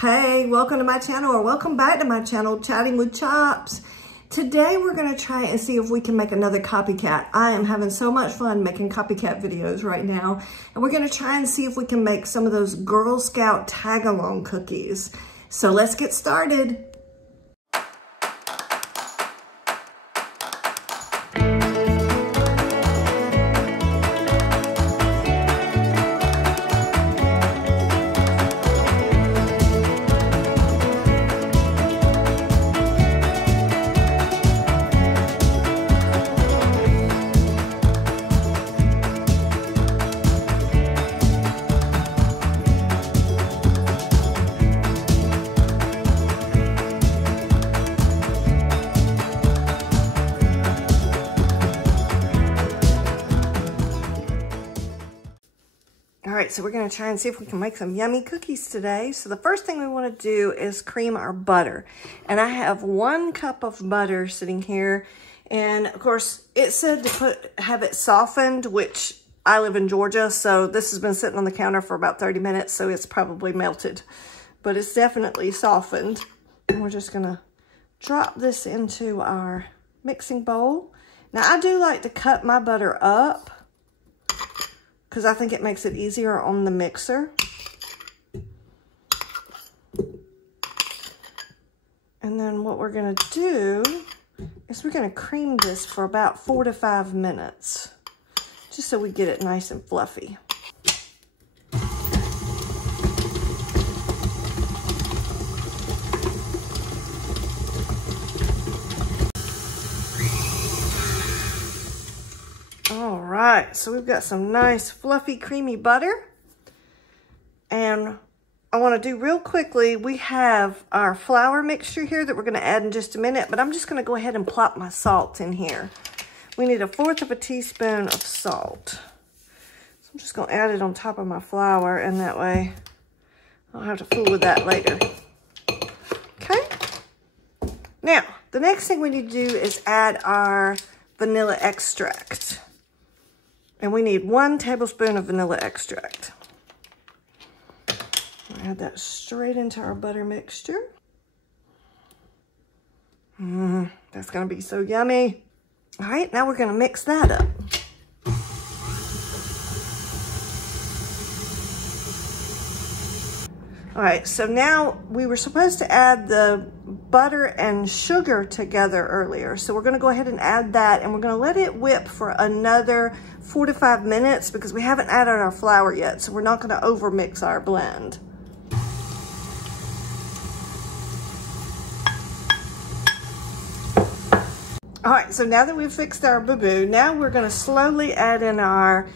Hey, welcome to my channel, or welcome back to my channel, Chatting with Chops. Today we're gonna try and see if we can make another copycat. I am having so much fun making copycat videos right now, and we're gonna try and see if we can make some of those Girl Scout Tagalong cookies. So let's get started. All right, so we're gonna try and see if we can make some yummy cookies today. So the first thing we wanna do is cream our butter. And I have 1 cup of butter sitting here. And of course, it said to have it softened, which I live in Georgia, so this has been sitting on the counter for about 30 minutes, so it's probably melted. But it's definitely softened. And we're just gonna drop this into our mixing bowl. Now, I do like to cut my butter up, because I think it makes it easier on the mixer. And then what we're gonna do is we're gonna cream this for about 4 to 5 minutes, just so we get it nice and fluffy. All right, so we've got some nice fluffy creamy butter, and I want to do real quickly, we have our flour mixture here that we're going to add in just a minute, but I'm just going to go ahead and plop my salt in here. We need 1/4 teaspoon of salt. So I'm just going to add it on top of my flour, and that way I'll have to fool with that later. Okay. Now, the next thing we need to do is add our vanilla extract. And we need 1 tablespoon of vanilla extract. Add that straight into our butter mixture. That's gonna be so yummy. All right, now we're gonna mix that up. All right, so now we were supposed to add the butter and sugar together earlier. So we're gonna go ahead and add that, and we're gonna let it whip for another 4 to 5 minutes because we haven't added our flour yet. So we're not gonna over mix our blend. All right, so now that we've fixed our boo-boo, now we're gonna slowly add in our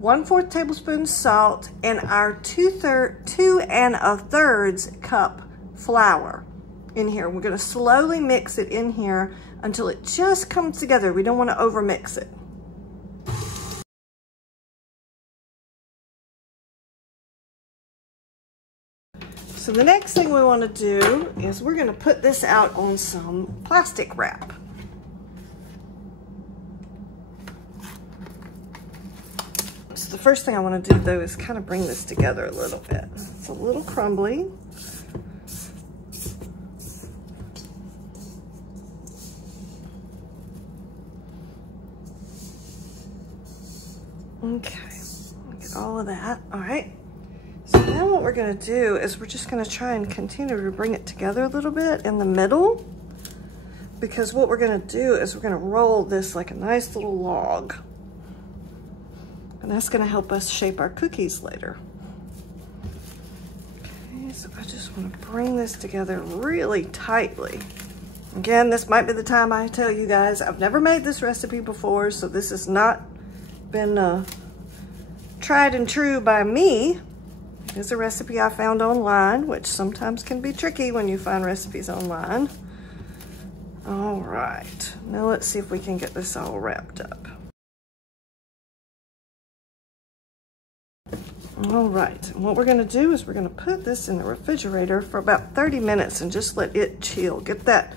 1/4 tablespoon salt and our 2 1/3 cup flour in here. We're gonna slowly mix it in here until it just comes together. We don't wanna over mix it. So the next thing we wanna do is we're gonna put this out on some plastic wrap. So the first thing I want to do though is kind of bring this together a little bit. It's a little crumbly. Okay, get all of that. All right. So now what we're going to do is we're just going to try and continue to bring it together a little bit in the middle, because what we're going to do is we're going to roll this like a nice little log. And that's gonna help us shape our cookies later. Okay, so I just wanna bring this together really tightly. Again, this might be the time I tell you guys, I've never made this recipe before, so this has not been tried and true by me. It's a recipe I found online, which sometimes can be tricky when you find recipes online. All right, now let's see if we can get this all wrapped up. All right, and what we're gonna do is we're gonna put this in the refrigerator for about 30 minutes and just let it chill. Get that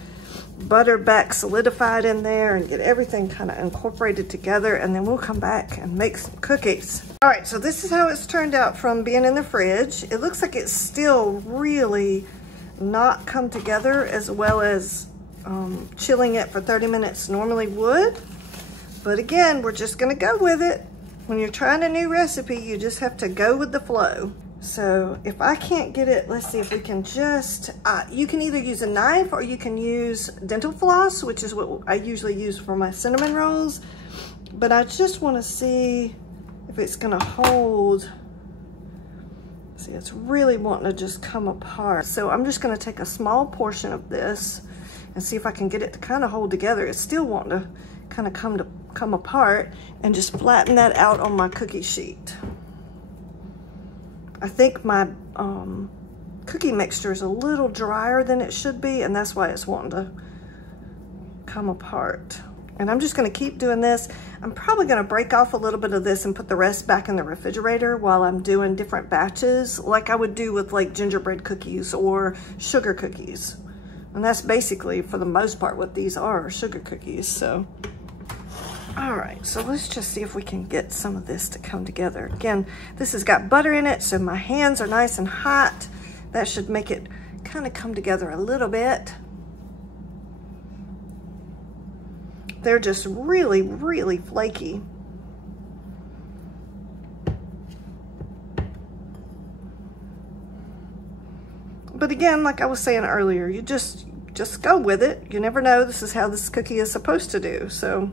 butter back solidified in there and get everything kind of incorporated together, and then we'll come back and make some cookies. All right, so this is how it's turned out from being in the fridge. It looks like it's still really not come together as well as chilling it for 30 minutes normally would. But again, we're just gonna go with it. When you're trying a new recipe, you just have to go with the flow. So if I can't get it, let's see if we can just, you can either use a knife or you can use dental floss, which is what I usually use for my cinnamon rolls. But I just wanna see if it's gonna hold. See, it's really wanting to just come apart. So I'm just gonna take a small portion of this and see if I can get it to kind of hold together. It's still wanting to kind of come apart, and just flatten that out on my cookie sheet. I think my cookie mixture is a little drier than it should be, and that's why it's wanting to come apart. And I'm just gonna keep doing this. I'm probably gonna break off a little bit of this and put the rest back in the refrigerator while I'm doing different batches, like I would do with like gingerbread cookies or sugar cookies. And that's basically, for the most part, what these are, sugar cookies, so. All right, so let's just see if we can get some of this to come together. Again, this has got butter in it, so my hands are nice and hot. That should make it kind of come together a little bit. They're just really, really flaky. But again, like I was saying earlier, you just go with it. You never know, this is how this cookie is supposed to do, so.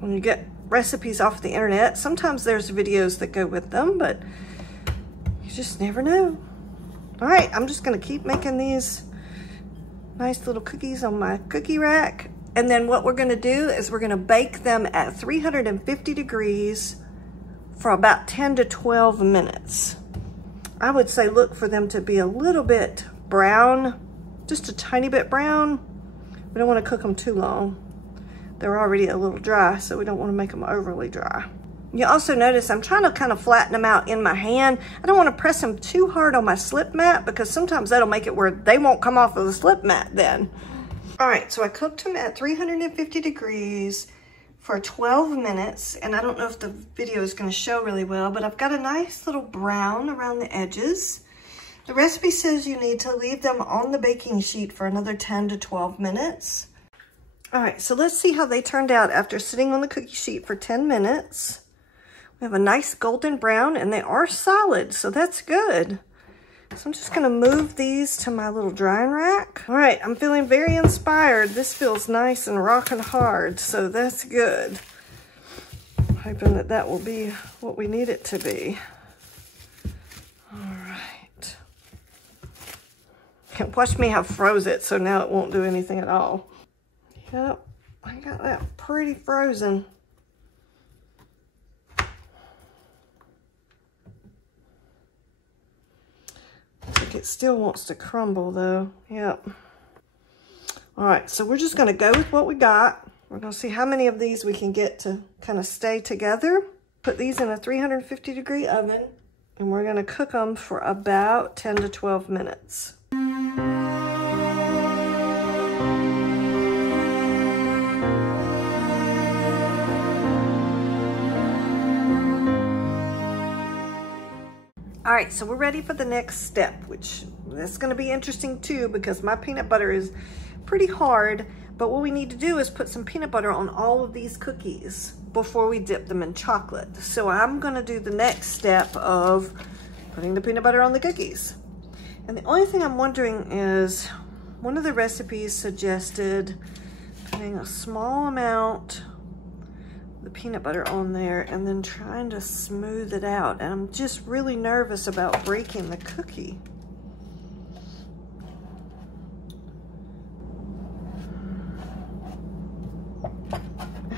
When you get recipes off the internet, sometimes there's videos that go with them, but you just never know. All right, I'm just gonna keep making these nice little cookies on my cookie rack. And then what we're gonna do is we're gonna bake them at 350 degrees for about 10 to 12 minutes. I would say look for them to be a little bit brown, just a tiny bit brown. We don't wanna cook them too long. They're already a little dry, so we don't want to make them overly dry. You also notice I'm trying to kind of flatten them out in my hand. I don't want to press them too hard on my slip mat because sometimes that'll make it where they won't come off of the slip mat then. All right, so I cooked them at 350 degrees for 12 minutes, and I don't know if the video is going to show really well, but I've got a nice little brown around the edges. The recipe says you need to leave them on the baking sheet for another 10 to 12 minutes. All right, so let's see how they turned out after sitting on the cookie sheet for 10 minutes. We have a nice golden brown, and they are solid, so that's good. So I'm just gonna move these to my little drying rack. All right, I'm feeling very inspired. This feels nice and rocking hard, so that's good. I'm hoping that that will be what we need it to be. All right. Watch me have froze it, so now it won't do anything at all. Yep, I got that pretty frozen. I think it still wants to crumble though. Yep. All right, so we're just gonna go with what we got. We're gonna see how many of these we can get to kind of stay together. Put these in a 350 degree oven, and we're gonna cook them for about 10 to 12 minutes. All right, so we're ready for the next step, which that's gonna be interesting too because my peanut butter is pretty hard, but what we need to do is put some peanut butter on all of these cookies before we dip them in chocolate. So I'm gonna do the next step of putting the peanut butter on the cookies. And the only thing I'm wondering is, one of the recipes suggested putting a small amount the peanut butter on there and then trying to smooth it out, and I'm just really nervous about breaking the cookie.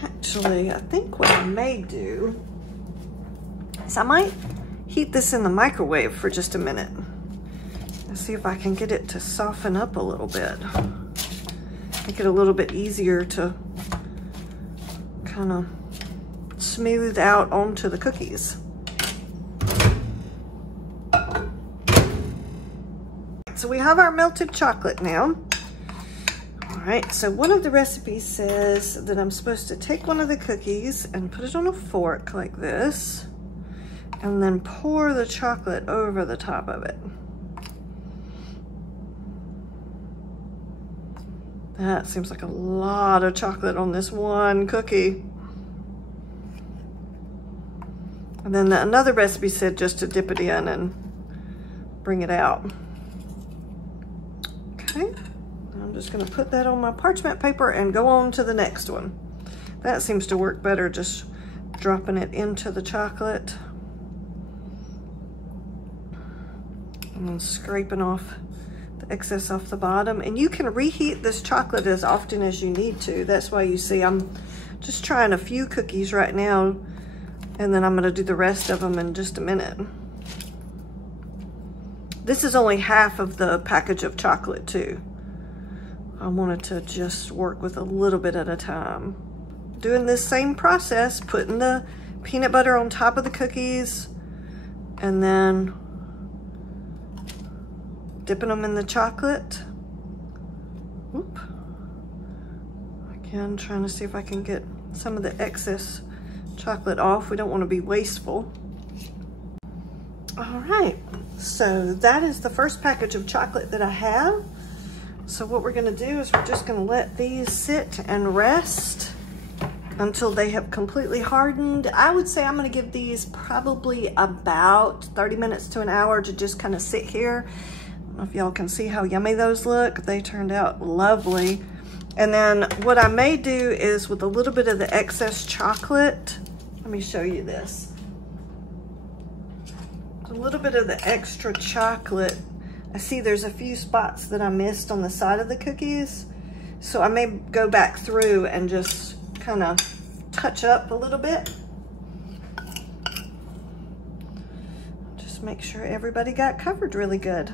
Actually, I think what I may do is I might heat this in the microwave for just a minute and see if I can get it to soften up a little bit. Make it a little bit easier to kind of smooth out onto the cookies. so we have our melted chocolate now. All right, so one of the recipes says that I'm supposed to take one of the cookies and put it on a fork like this, and then pour the chocolate over the top of it. That seems like a lot of chocolate on this one cookie. And then another recipe said just to dip it in and bring it out. Okay, I'm just gonna put that on my parchment paper and go on to the next one. That seems to work better, just dropping it into the chocolate and then scraping off the excess off the bottom. And you can reheat this chocolate as often as you need to. That's why you see I'm just trying a few cookies right now, and then I'm gonna do the rest of them in just a minute. This is only half of the package of chocolate too. I wanted to just work with a little bit at a time. Doing this same process, putting the peanut butter on top of the cookies and then dipping them in the chocolate. Oop. Again, trying to see if I can get some of the excess chocolate off. We don't want to be wasteful. All right, so that is the first package of chocolate that I have. So what we're gonna do is we're just gonna let these sit and rest until they have completely hardened. I would say I'm gonna give these probably about 30 minutes to an hour to just kind of sit here. I don't know if y'all can see how yummy those look. They turned out lovely. And then what I may do is with a little bit of the excess chocolate, let me show you this. A little bit of the extra chocolate. I see there's a few spots that I missed on the side of the cookies. So I may go back through and just kind of touch up a little bit. Just make sure everybody got covered really good.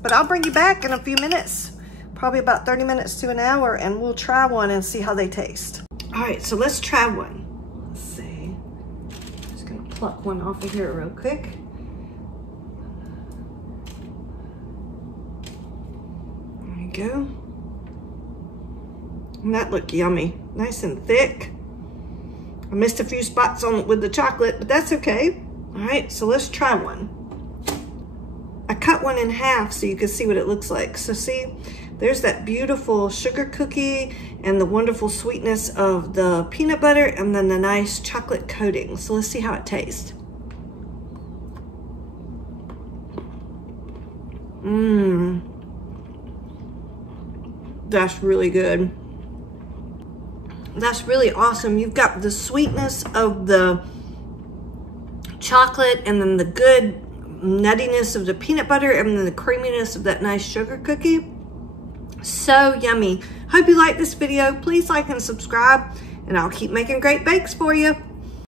But I'll bring you back in a few minutes, probably about 30 minutes to an hour, and we'll try one and see how they taste. All right, so let's try one. Let's see. Just gonna pluck one off of here real quick. Go. And that looked yummy, nice and thick. I missed a few spots on with the chocolate, but that's okay. All right, so let's try one. I cut one in half so you can see what it looks like. So see, there's that beautiful sugar cookie and the wonderful sweetness of the peanut butter and then the nice chocolate coating. So let's see how it tastes. That's really good. That's really awesome. You've got the sweetness of the chocolate and then the good nuttiness of the peanut butter and then the creaminess of that nice sugar cookie. So yummy. Hope you like this video. Please like and subscribe, and I'll keep making great bakes for you.